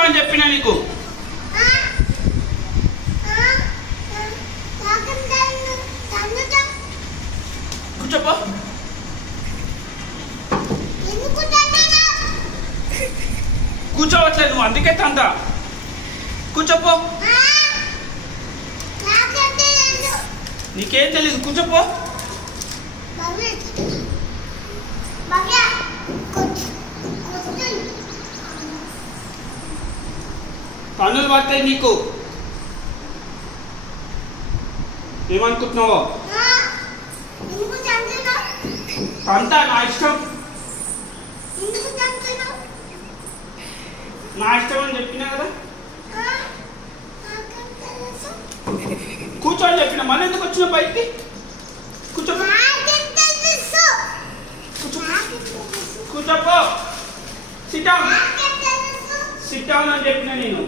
కూర్చో అని చెప్పిన నీకు. కూర్చోపో. కూర్చోవట్లేదు నువ్వు, అందుకే తంత. కూర్చోపో. నీకేం తెలీదు, కూర్చోపో. పన్నులు పడతాయి నీకు. ఏమనుకుంటున్నావో? అంతా నా ఇష్టం, నా ఇష్టం అని చెప్పినా కదా. కూర్చో అని చెప్పిన, మళ్ళీ ఎందుకు వచ్చిన బయటికి? కూర్చోపో. కూర్చోపో. సిట్ డౌన్ అని చెప్పిన నేను.